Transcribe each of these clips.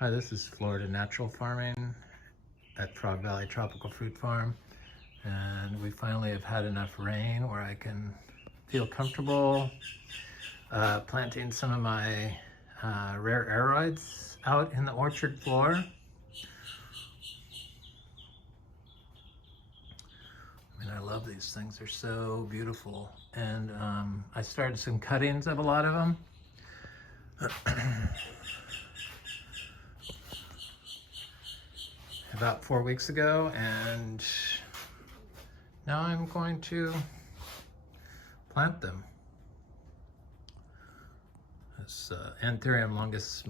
Hi, this is Florida Natural Farming at Frog Valley Tropical Fruit Farm, and we finally have had enough rain where I can feel comfortable planting some of my rare Aroids out in the orchard floor. I mean, I love these things. They're so beautiful. And I started some cuttings of a lot of them. About 4 weeks ago, and now I'm going to plant them. This Anthurium longus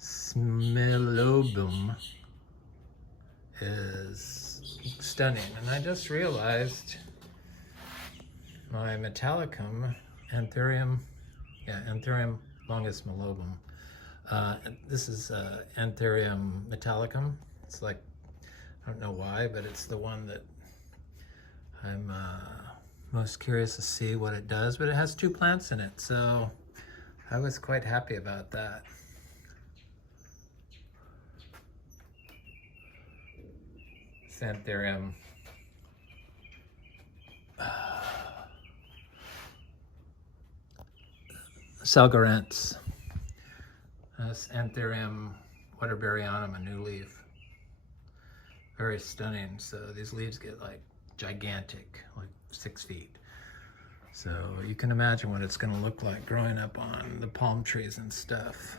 smilobum is stunning, and I just realized my metallicum Anthurium longus smilobum. This is Anthurium metallicum. It's like, I don't know why, but it's the one that I'm most curious to see what it does, but it has 2 plants in it, so I was quite happy about that. It's Anthurium salgarens. This Anthurium waterberryanum, a new leaf. Very stunning. So these leaves get like gigantic, like 6 feet. So you can imagine what it's going to look like growing up on the palm trees and stuff.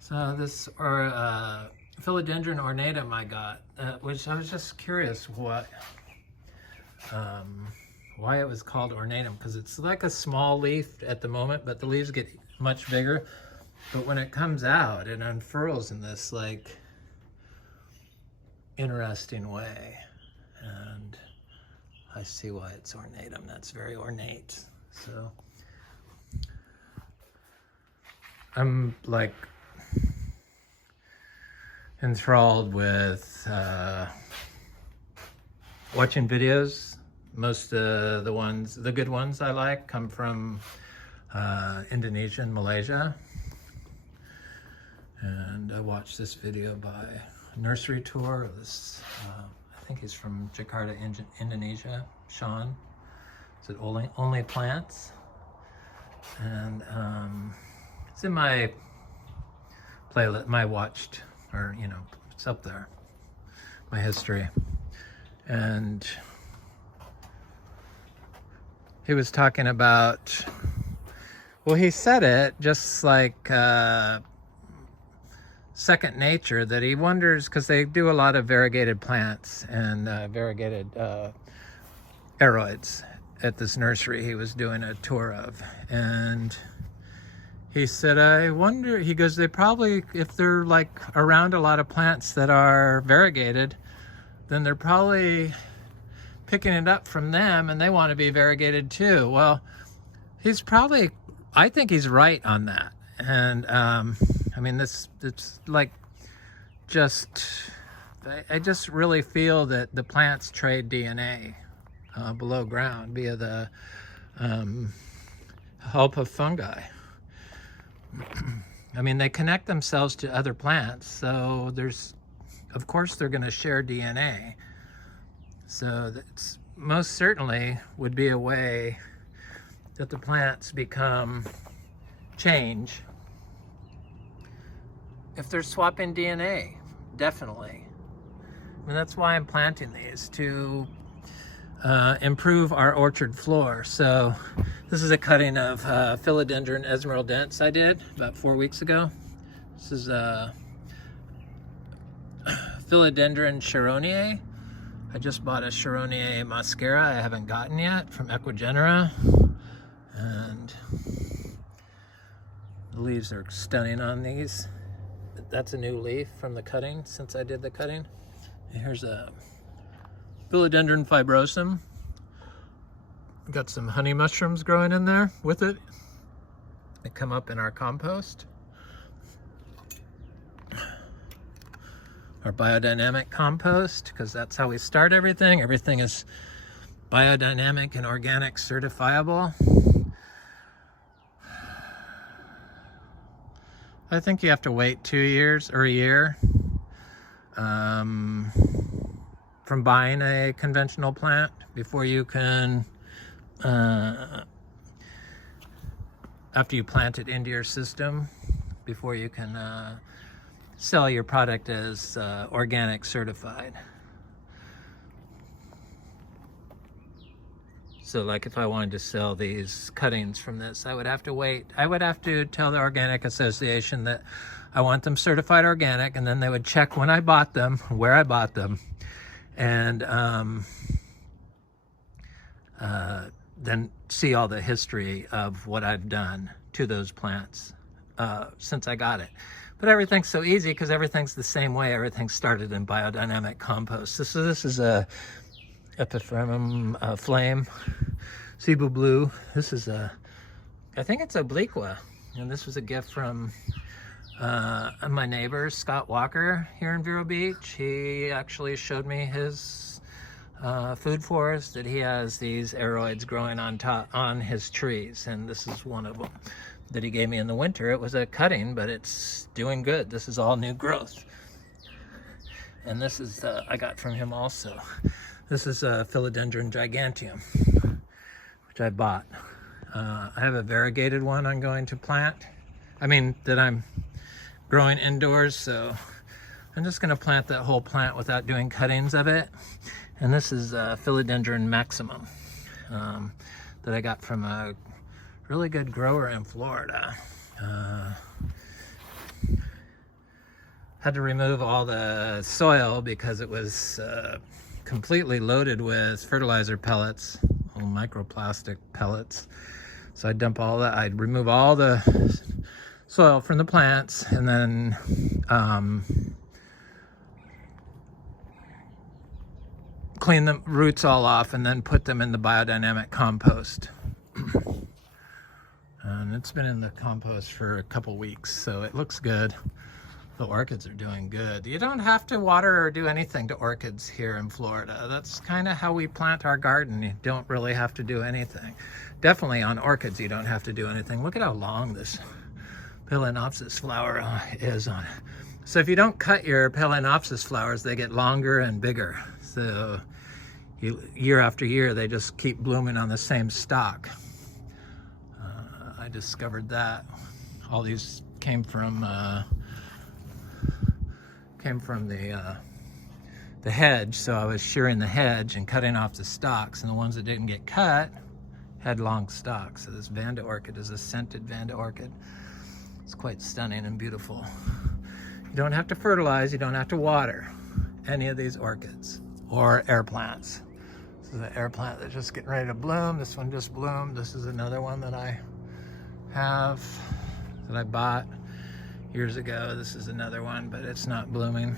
So this Philodendron ornatum I got, which I was just curious why it was called ornatum, because it's like a small leaf at the moment, but the leaves get much bigger. But when it comes out, it unfurls in this like interesting way, and I see why it's ornatum. That's very ornate. So I'm like enthralled with watching videos. Most of the good ones I like come from Indonesia and Malaysia. And I watched this video by Nursery Tour of this, I think he's from Jakarta, Indonesia, Sean. Is it Only Plants? And it's in my playlist, my watched, or you know, it's up there, my history. And he was talking about, well, he said it just like second nature, that he wonders, because they do a lot of variegated plants and variegated Aroids at this nursery he was doing a tour of. And he said, I wonder, he goes, they probably, if they're like around a lot of plants that are variegated, then they're probably picking it up from them and they want to be variegated too. Well, he's probably, I think he's right on that. And I mean, it's like I just really feel that the plants trade DNA below ground via the help of fungi. I mean, they connect themselves to other plants, so of course they're going to share DNA. So that's most certainly would be a way that the plants change if they're swapping DNA, definitely. I mean, that's why I'm planting these, to improve our orchard floor. So this is a cutting of Philodendron esmeraldense I did about 4 weeks ago. This is Philodendron Charonier. I just bought a Charonier Monstera I haven't gotten yet from Equigenera. And the leaves are stunning on these. That's a new leaf from the cutting, since I did the cutting. And here's a Philodendron fibrosum. Got some honey mushrooms growing in there with it. They come up in our compost. Our biodynamic compost, because that's how we start everything. Everything is biodynamic and organic certifiable. I think you have to wait 2 years or a year from buying a conventional plant before you can, after you plant it into your system, before you can sell your product as organic certified. So like if I wanted to sell these cuttings from this, I would have to wait. I would have to tell the Organic Association that I want them certified organic, and then they would check when I bought them, where I bought them, and then see all the history of what I've done to those plants since I got it. But everything's so easy because everything's the same way. Everything started in biodynamic compost. This is a Epiphragmum flame, Cebu blue. This is I think it's obliqua, and this was a gift from my neighbor Scott Walker here in Vero Beach. He actually showed me his food forest that he has these aroids growing on his trees, and this is one of them that he gave me in the winter. It was a cutting, but it's doing good. This is all new growth, and this is I got from him also. This is a Philodendron giganteum, which I bought. I have a variegated one I'm going to plant. That I'm growing indoors, so I'm just going to plant that whole plant without doing cuttings of it. And this is Philodendron maximum that I got from a really good grower in Florida. Had to remove all the soil because it was completely loaded with fertilizer pellets, little microplastic pellets. So I'd dump all that, I'd remove all the soil from the plants, and then clean the roots all off, and then put them in the biodynamic compost. And it's been in the compost for a couple weeks, so it looks good. The orchids are doing good. You don't have to water or do anything to orchids here in Florida. That's kind of how we plant our garden. You don't really have to do anything. Definitely on orchids, you don't have to do anything. Look at how long this Phalaenopsis flower is on it. So if you don't cut your Phalaenopsis flowers, they get longer and bigger. So year after year, they just keep blooming on the same stalk. I discovered that. All these came from the hedge, so I was shearing the hedge and cutting off the stalks, and the ones that didn't get cut had long stalks. So this Vanda orchid is a scented Vanda orchid. It's quite stunning and beautiful. You don't have to fertilize, you don't have to water any of these orchids or air plants. This is an air plant that's just getting ready to bloom. This one just bloomed. This is another one that I have that I bought years ago. This is another one, but it's not blooming.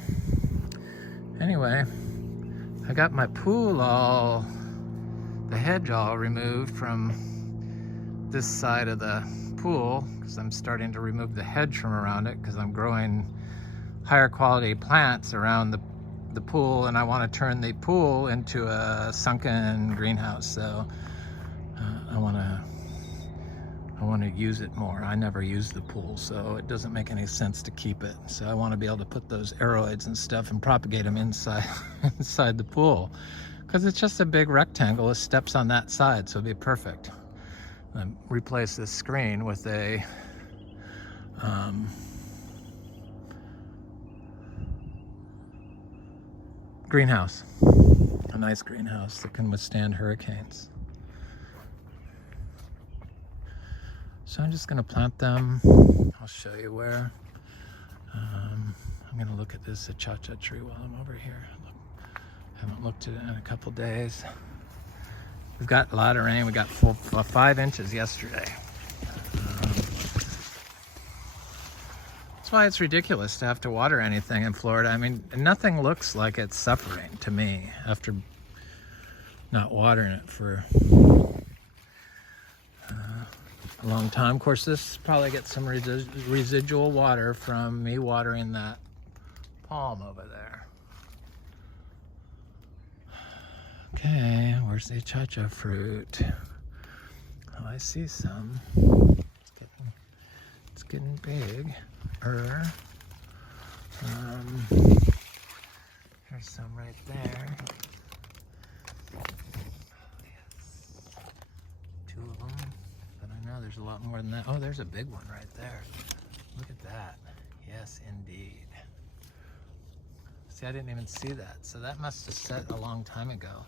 Anyway, I got my pool the hedge all removed from this side of the pool, because I'm starting to remove the hedge from around it, because I'm growing higher quality plants around the pool, and I want to turn the pool into a sunken greenhouse. So I want to use it more. I never use the pool, so it doesn't make any sense to keep it. So I want to be able to put those aroids and stuff and propagate them inside the pool, because it's just a big rectangle with steps on that side, so it'd be perfect. And replace this screen with a greenhouse, a nice greenhouse that can withstand hurricanes. So I'm just going to plant them. I'll show you where. I'm going to look at this Achachairu while I'm over here. Haven't looked at it in a couple days. We've got a lot of rain. We got 5 inches yesterday. That's why it's ridiculous to have to water anything in Florida. I mean, nothing looks like it's suffering to me after not watering it for a long time. Of course, this probably gets some residual water from me watering that palm over there. Okay, where's the Achachairu fruit? Oh, I see some. It's getting It's getting big. There's some right there. Yes. 2 of them. But I know there's a lot more than that. Oh, there's a big one right there. Look at that. Yes, indeed. See, I didn't even see that. So that must have set a long time ago.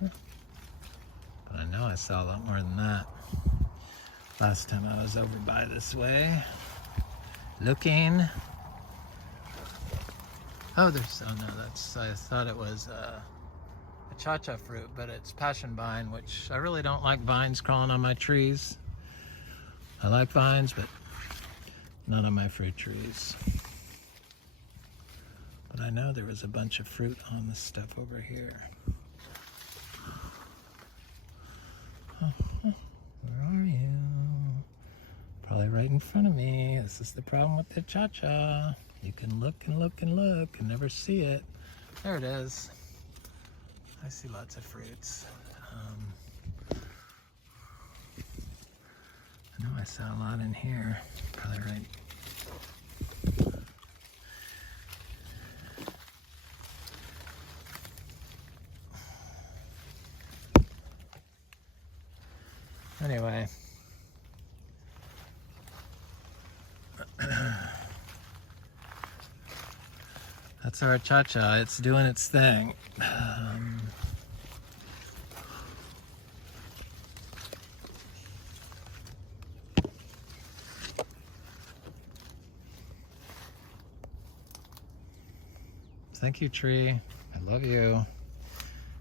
But I know I saw a lot more than that last time I was over by this way. Looking. Oh, there's, oh no, that's, I thought it was Achacha fruit, but it's passion vine, which I really don't like vines crawling on my trees. I like vines, but not on my fruit trees. But I know there was a bunch of fruit on this stuff over here. Where are you? Probably right in front of me. This is the problem with the Achacha. You can look and look and look and never see it. There it is. I see lots of fruits. I know I saw a lot in here. Probably right. Anyway. That's our Achacha. It's doing its thing. Thank you, tree. I love you.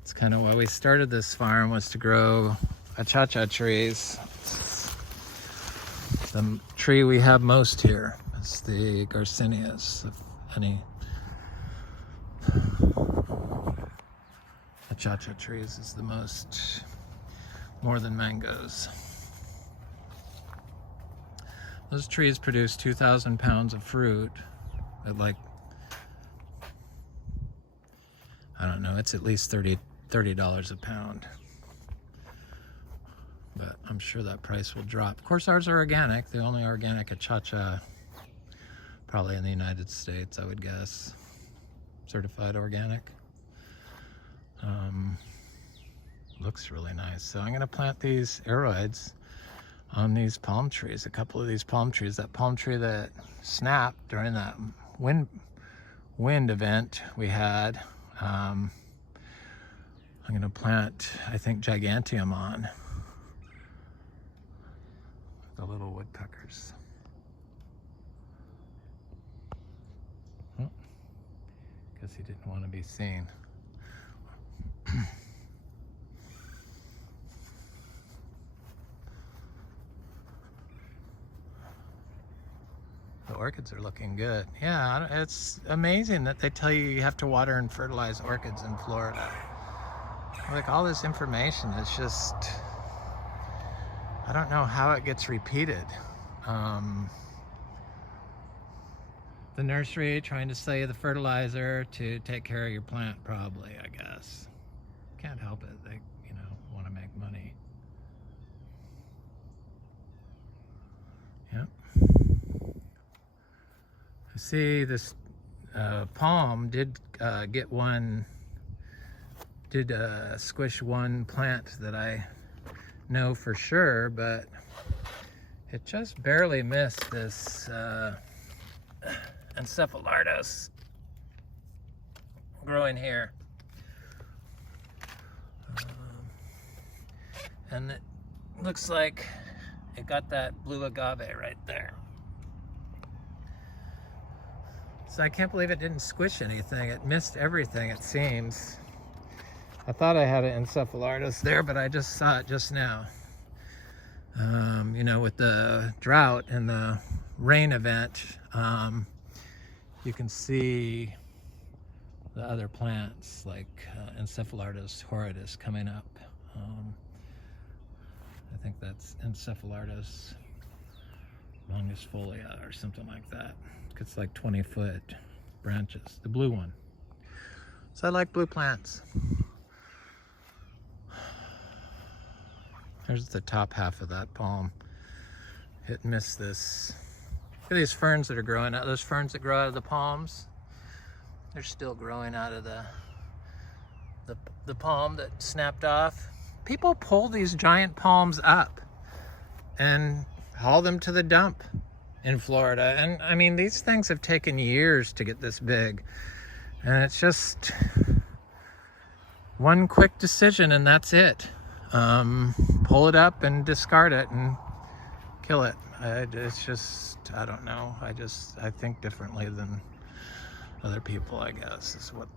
It's kind of why we started this farm, was to grow Achacha trees. The tree we have most here is the Garcinias. If any Achacha trees is the most, more than mangoes. Those trees produce 2,000 pounds of fruit at like, I don't know, it's at least $30 a pound. But I'm sure that price will drop. Of course, ours are organic. The only organic Achacha probably in the United States, I would guess. Certified organic. Looks really nice. So I'm gonna plant these Aroids on these palm trees, a couple of these palm trees. That palm tree that snapped during that wind event we had, I'm gonna plant, I think, Gigantium on. The little woodpeckers. Oh, guess he didn't want to be seen. The orchids are looking good. Yeah, it's amazing that they tell you have to water and fertilize orchids in Florida. Like, all this information is just, I don't know how it gets repeated. The nursery trying to sell you the fertilizer to take care of your plant, probably, I guess. Can't help it. They, you know, want to make money. Yep. See, this palm did get one, did squish one plant that I know for sure, but it just barely missed this Encephalartos growing here. And it looks like it got that blue agave right there. So I can't believe it didn't squish anything. It missed everything, it seems. I thought I had an Encephalartos there, but I just saw it just now. You know, with the drought and the rain event, you can see the other plants like Encephalartos horridus coming up. I think that's Encephalartos longusfolia or something like that. It's like 20-foot branches, the blue one. So I like blue plants. There's the top half of that palm. It missed this. Look at these ferns that are growing out. Those ferns that grow out of the palms, they're still growing out of the palm that snapped off. People pull these giant palms up and haul them to the dump in Florida. And I mean, these things have taken years to get this big. And it's just one quick decision and that's it. Pull it up and discard it and kill it. It's just, I don't know. I think differently than other people, I guess, is what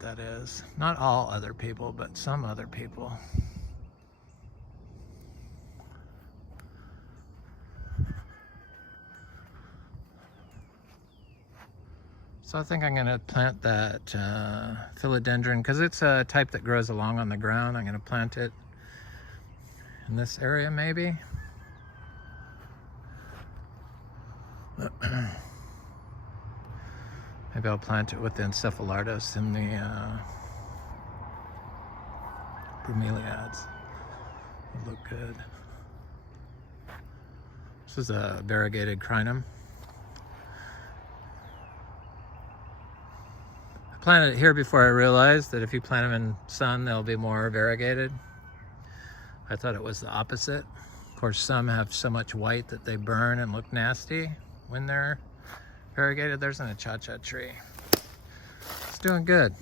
that is. Not all other people, but some other people. So I think I'm gonna plant that philodendron, because it's a type that grows along on the ground. I'm gonna plant it in this area maybe. Maybe I'll plant it with the encephalitis and the bromeliads. It'll look good. This is a variegated crinum. I planted it here before I realized that if you plant them in sun, they'll be more variegated. I thought it was the opposite. Of course, some have so much white that they burn and look nasty when they're variegated. There's an Achachairu tree. It's doing good.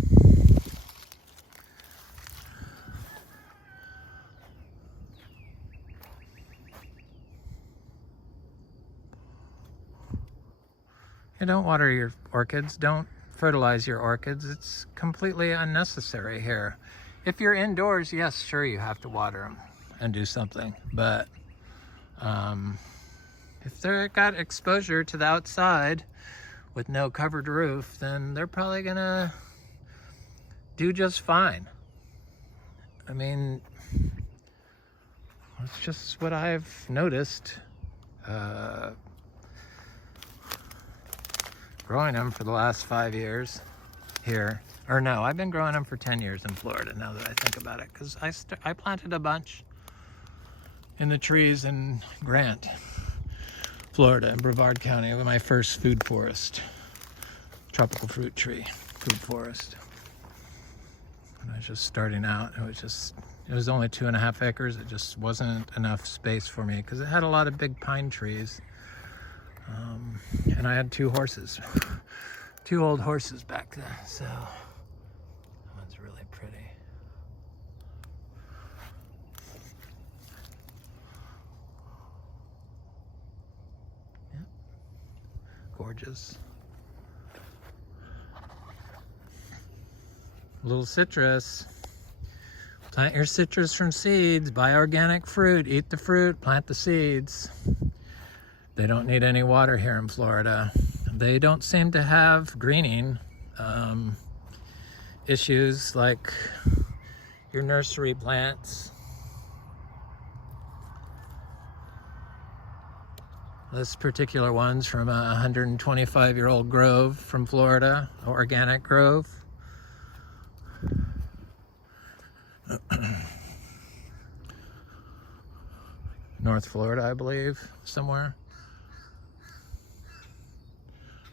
You don't water your orchids. Don't fertilize your orchids. It's completely unnecessary here. If you're indoors, yes, sure, you have to water them and do something. But if they've got exposure to the outside with no covered roof, then they're probably gonna do just fine. I mean, it's just what I've noticed growing them for the last 5 years here. Or no, I've been growing them for 10 years in Florida, now that I think about it, because I planted a bunch in the trees in Grant, Florida, in Brevard County, with my first food forest, tropical fruit tree food forest. When I was just starting out, it was only 2.5 acres. It just wasn't enough space for me because it had a lot of big pine trees. And I had 2 horses, 2 old horses back then, so that one's really pretty. Yeah. Gorgeous. Little citrus. Plant your citrus from seeds, buy organic fruit, eat the fruit, plant the seeds. They don't need any water here in Florida. They don't seem to have greening issues like your nursery plants. This particular one's from a 125-year-old grove from Florida, organic grove. North Florida, I believe, somewhere.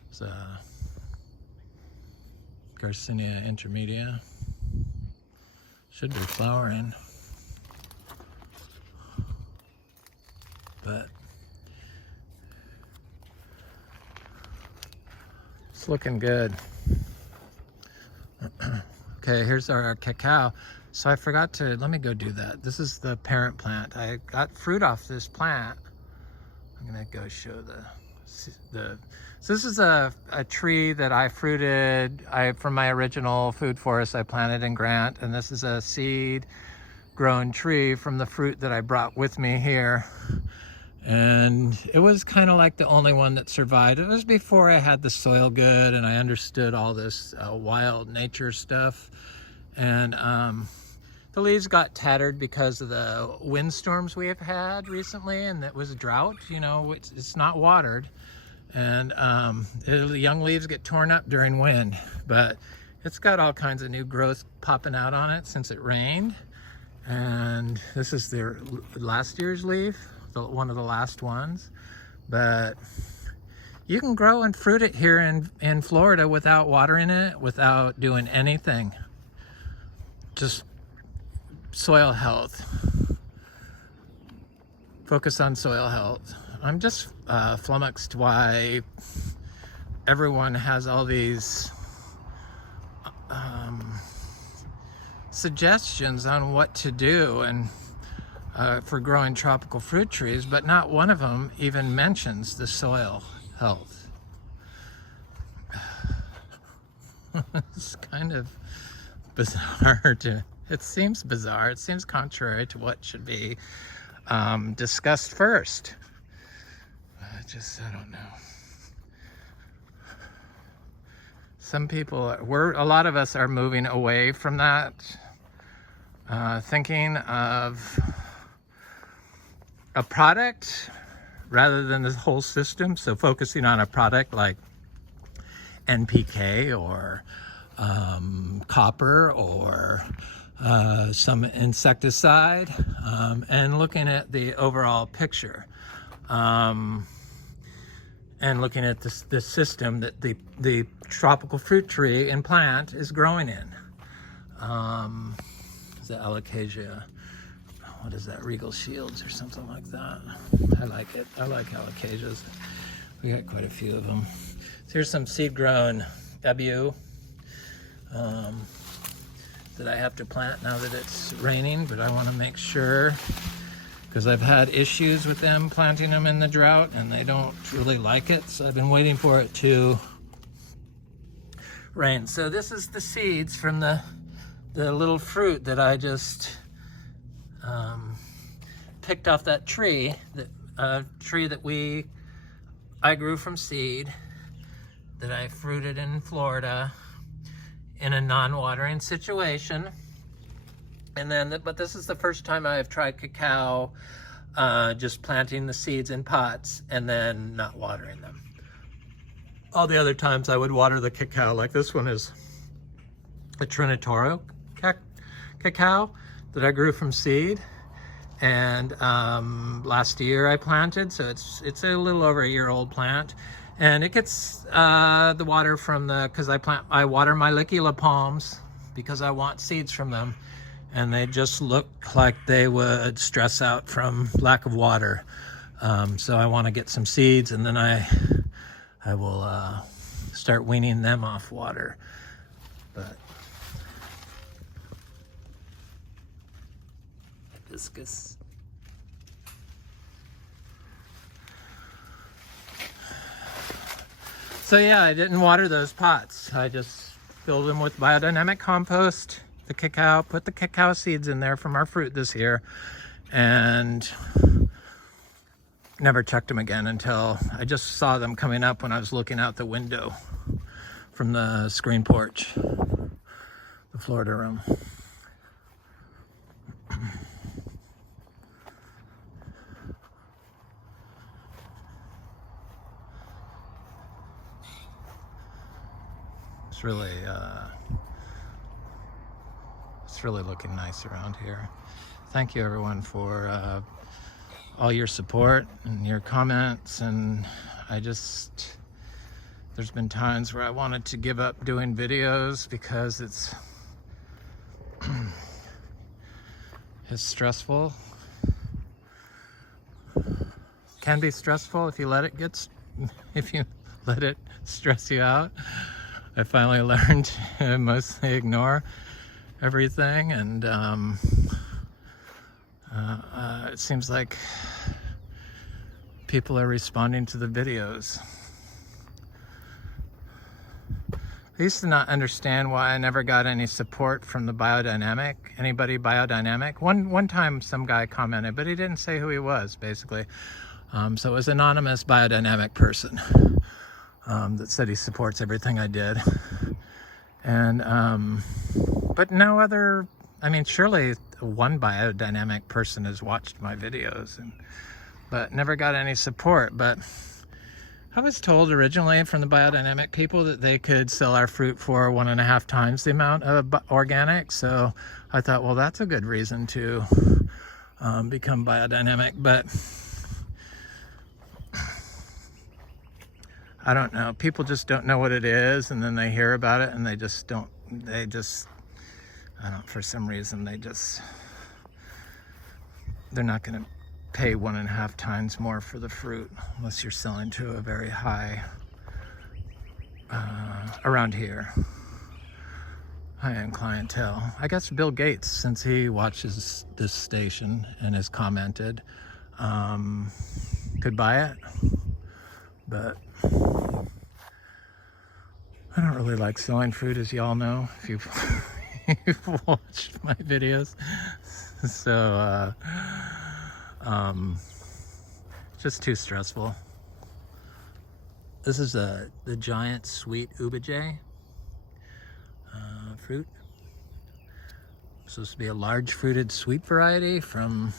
It's Garcinia intermedia. Should be flowering, but it's looking good. Okay, here's our cacao. So I forgot to, let me go do that. This is the parent plant. I got fruit off this plant. I'm gonna go show so this is a tree that I fruited from my original food forest I planted in Grant, and this is a seed grown tree from the fruit that I brought with me here. And it was kind of like the only one that survived. It was before I had the soil good and I understood all this wild nature stuff. And the leaves got tattered because of the windstorms we have had recently, and it was drought, you know, it's not watered. And the young leaves get torn up during wind, but it's got all kinds of new growth popping out on it since it rained. And this is their last year's leaf, one of the last ones. But you can grow and fruit it here in Florida without watering it, without doing anything. Just soil health. Focus on soil health. I'm just flummoxed why everyone has all these suggestions on what to do and for growing tropical fruit trees, but not one of them even mentions the soil health. It's kind of bizarre it seems bizarre. It seems contrary to what should be discussed first. I don't know. Some people, a lot of us are moving away from that, thinking of a product rather than the whole system. So focusing on a product like NPK or copper or some insecticide, and looking at the overall picture, and looking at the system that the tropical fruit tree and plant is growing in. The Alocasia, what is that, Regal Shields or something like that. I like it. I like Alocasias. We got quite a few of them. So here's some seed-grown Ebu that I have to plant now that it's raining, but I want to make sure, because I've had issues with them planting them in the drought and they don't really like it, so I've been waiting for it to rain. So this is the seeds from the little fruit that I just picked off that tree, that I grew from seed, that I fruited in Florida in a non-watering situation. And then, but this is the first time I've tried cacao, just planting the seeds in pots and then not watering them. All the other times I would water the cacao, like this one is a Trinitoro cacao that I grew from seed. And last year I planted, so it's a little over a year old plant. And it gets the water from because I water my Licula palms because I want seeds from them. And they just look like they would stress out from lack of water. So I want to get some seeds, and then I will start weaning them off water. But hibiscus. So yeah, I didn't water those pots. I just filled them with biodynamic compost, the cacao, put the cacao seeds in there from our fruit this year, and never checked them again until I just saw them coming up when I was looking out the window from the screen porch, the Florida room. It's really looking nice around here. Thank you everyone for all your support and your comments, and there's been times where I wanted to give up doing videos because it's stressful. Can be stressful if you let it stress you out. I finally learned to mostly ignore everything, and it seems like people are responding to the videos. I used to not understand why I never got any support from the biodynamic, anybody biodynamic. One time some guy commented, but he didn't say who he was, basically. So it was an anonymous biodynamic person that said he supports everything I did. And but no other, I mean, surely one biodynamic person has watched my videos, but never got any support. But I was told originally from the biodynamic people that they could sell our fruit for 1.5 times the amount of organic. So I thought, well, that's a good reason to become biodynamic. But I don't know. People just don't know what it is, and then they hear about it, and they just don't. I don't. For some reason, they're not going to pay 1.5 times more for the fruit unless you're selling to a very high, around here, high-end clientele. I guess Bill Gates, since he watches this station and has commented, could buy it, but I don't really like selling fruit, as y'all know, if you've watched my videos. So, just too stressful. This is the giant sweet ubijay fruit. Supposed to be a large fruited sweet variety from,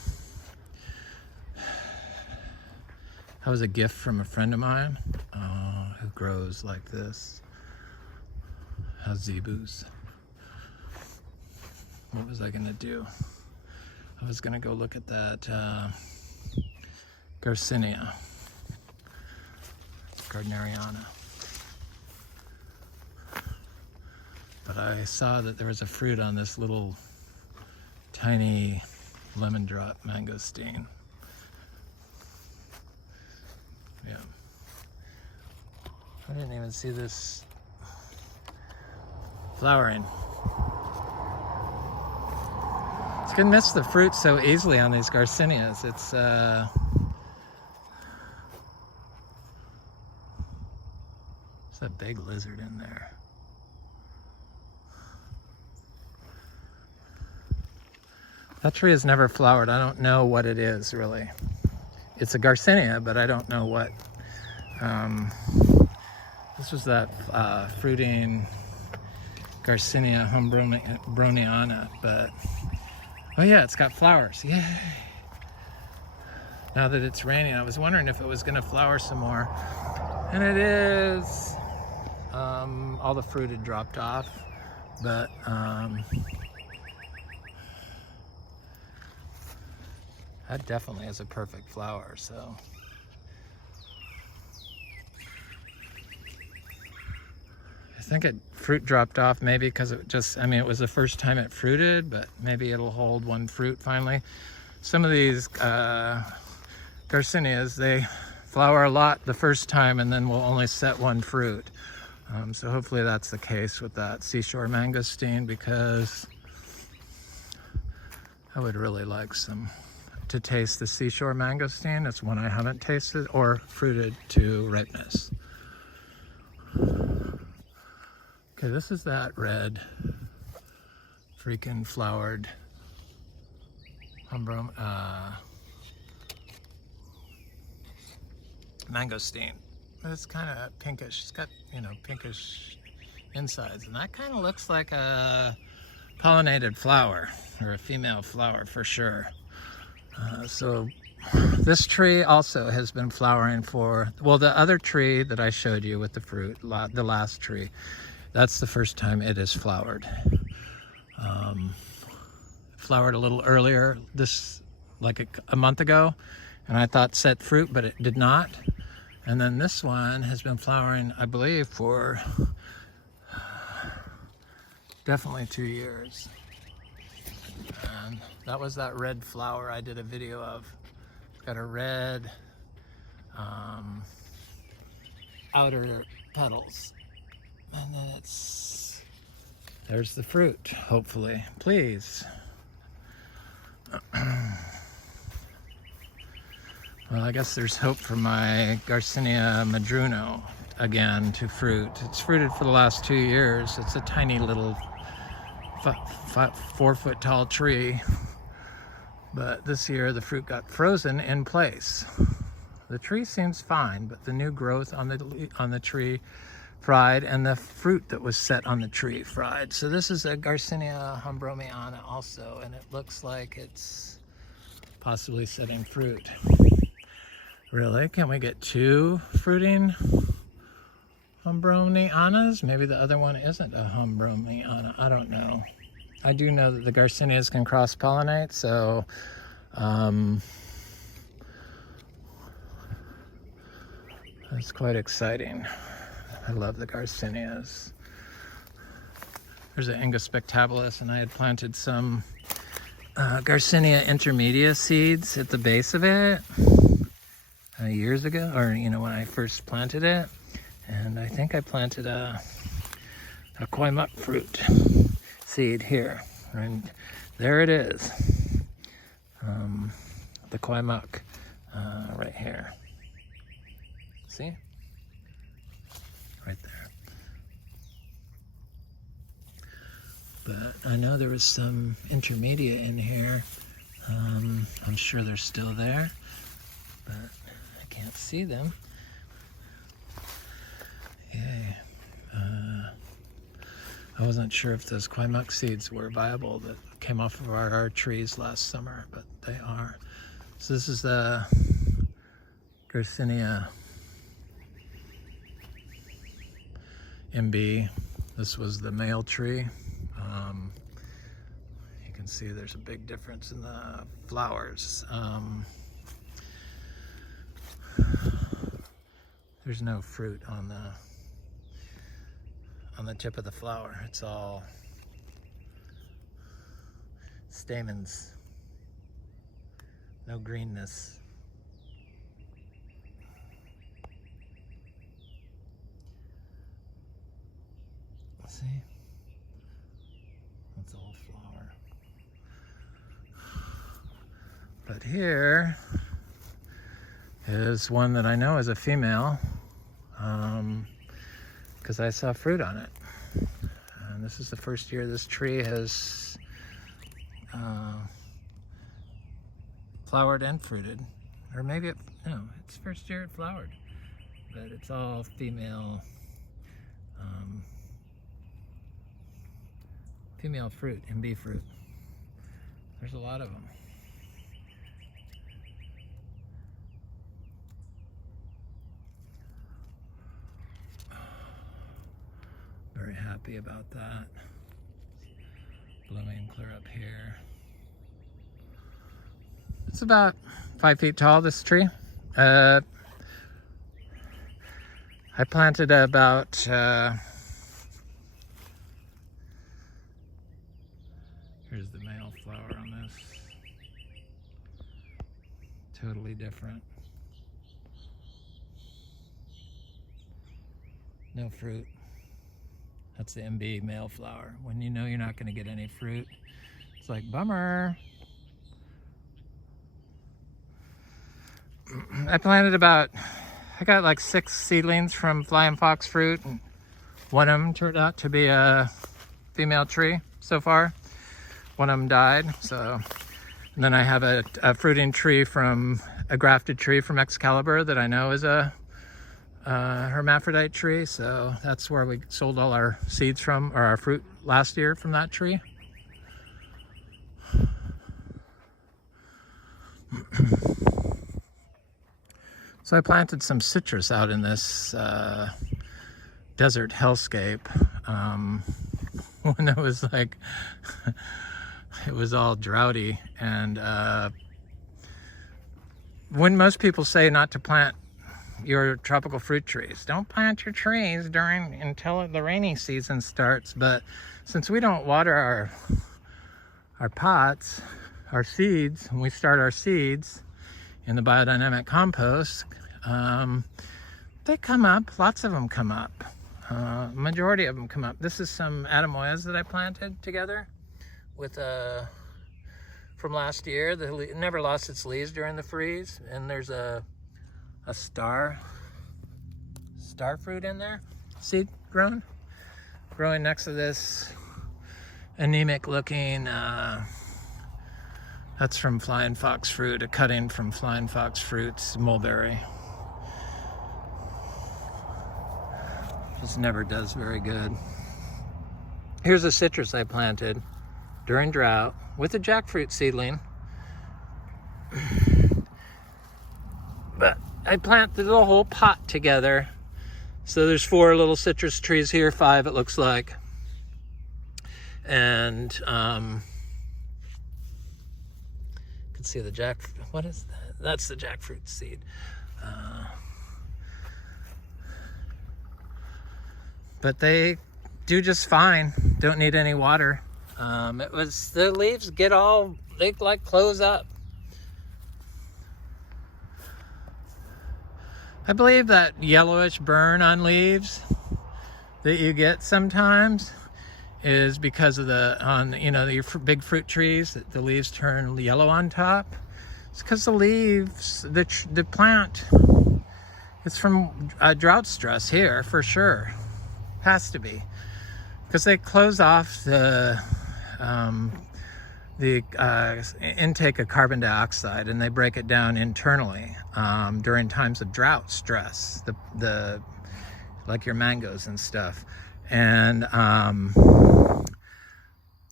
that was a gift from a friend of mine who grows like this. Has zebus. What was I gonna do? I was gonna go look at that Garcinia, Gardneriana. But I saw that there was a fruit on this little tiny lemon drop mangosteen. Yeah. I didn't even see this flowering. You can miss the fruit so easily on these Garcinias. It's there's a big lizard in there. That tree has never flowered. I don't know what it is really. It's a Garcinia, but I don't know what. This was that fruiting Garcinia humbroniana, but oh yeah, it's got flowers. Yay! Now that it's raining, I was wondering if it was going to flower some more, and it is. All the fruit had dropped off, but that definitely is a perfect flower. So I think fruit dropped off maybe because it just, I mean, it was the first time it fruited, but maybe it'll hold one fruit finally. Some of these Garcinias, they flower a lot the first time and then will only set one fruit. So hopefully that's the case with that seashore mangosteen, because I would really like to taste the seashore mangosteen. It's one I haven't tasted or fruited to ripeness. Okay, this is that red freaking flowered mangosteen. It's kind of pinkish. It's got, you know, pinkish insides, and that kind of looks like a pollinated flower or a female flower for sure. So this tree also has been flowering for, well, the other tree that I showed you with the fruit, the last tree, that's the first time it has flowered. Flowered a little earlier, like a month ago, and I thought set fruit, but it did not. And then this one has been flowering, I believe, for definitely 2 years. And that was that red flower I did a video of. Got a red outer petals. And then there's the fruit, hopefully. Please. Well, I guess there's hope for my Garcinia madruno again to fruit. It's fruited for the last 2 years. It's a tiny little 4 foot tall tree. But this year the fruit got frozen in place. The tree seems fine, but the new growth on the tree fried, and the fruit that was set on the tree fried. So this is a Garcinia humbroniana also, and it looks like it's possibly setting fruit. Really? Can we get 2 fruiting Humbromianas? Maybe the other one isn't a Humbromiana. I don't know. I do know that the Garcinias can cross-pollinate, so that's quite exciting. I love the Garcinias. There's an Inga spectabilis, and I had planted some Garcinia intermedia seeds at the base of it years ago, or when I first planted it. And I think I planted a koi muck fruit seed here, and there it is. The koi muck right here. See? Right there. But I know there was some intermedia in here. I'm sure they're still there, but I can't see them. Yay. I wasn't sure if those koi muck seeds were viable that came off of our trees last summer, but they are. So this is the Garcinia MB. This was the male tree. You can see there's a big difference in the flowers. There's no fruit on the tip of the flower. It's all stamens, no greenness. See? That's all flower. But here is one that I know is a female, because I saw fruit on it. And this is the first year this tree has flowered and fruited. Or maybe no, it's first year it flowered. But it's all female female fruit, MB fruit. There's a lot of them. Very happy about that. Blooming clear up here. It's about 5 feet tall, this tree. I planted about here's the male flower on this. Totally different. No fruit. That's the MB male flower. When you know you're not going to get any fruit, it's like, bummer. I got like 6 seedlings from flying fox fruit, and one of them turned out to be a female tree so far. One of them died, so. And then I have a fruiting tree from a grafted tree from Excalibur that I know is a hermaphrodite tree, so that's where we sold all our seeds from, or our fruit last year from that tree. So I planted some citrus out in this desert hellscape when it was like, it was all droughty. And when most people say not to plant your tropical fruit trees, don't plant your trees until the rainy season starts. But since we don't water our pots, our seeds, when we start our seeds in the biodynamic compost, they come up. Lots of them come up. Majority of them come up. This is some Adamoyas that I planted together with from last year. It never lost its leaves during the freeze, and there's a star fruit in there, seed growing next to this anemic looking. That's from flying fox fruit, a cutting from flying fox fruit's mulberry. Just never does very good. Here's a citrus I planted during drought with a jackfruit seedling. But I planted the whole pot together. So there's 4 little citrus trees here, 5 it looks like. And you can see the jackfruit. What is that? That's the jackfruit seed. But they do just fine. Don't need any water. The leaves get all, they like close up. I believe that yellowish burn on leaves that you get sometimes is because of your big fruit trees, the leaves turn yellow on top. It's because the leaves, the plant, it's from drought stress here for sure. Has to be, because they close off the intake of carbon dioxide, and they break it down internally during times of drought stress, the like your mangoes and stuff. And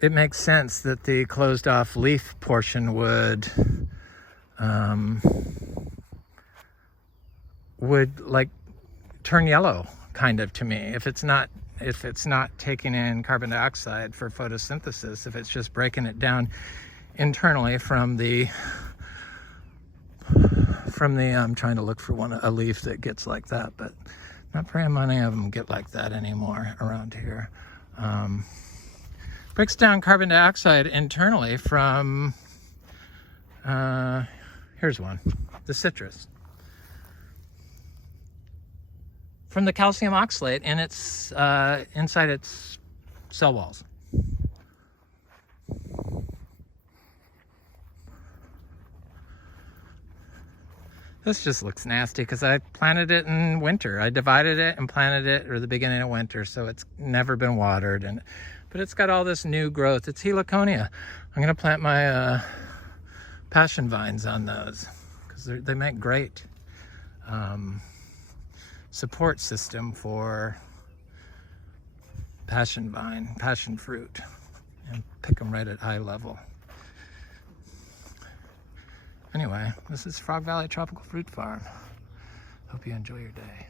it makes sense that the closed off leaf portion would like turn yellow, kind of, to me, if it's not taking in carbon dioxide for photosynthesis, if it's just breaking it down internally from the I'm trying to look for a leaf that gets like that, but not very many of them get like that anymore around here. Breaks down carbon dioxide internally from here's one, the citrus, from the calcium oxalate in its inside its cell walls. This just looks nasty because I planted it in winter. I divided it and planted it at the beginning of winter, so it's never been watered. But it's got all this new growth. It's heliconia. I'm gonna plant my passion vines on those because they make great support system for passion fruit, and pick them right at eye level. Anyway, this is Frog Valley Tropical Fruit Farm. Hope you enjoy your day.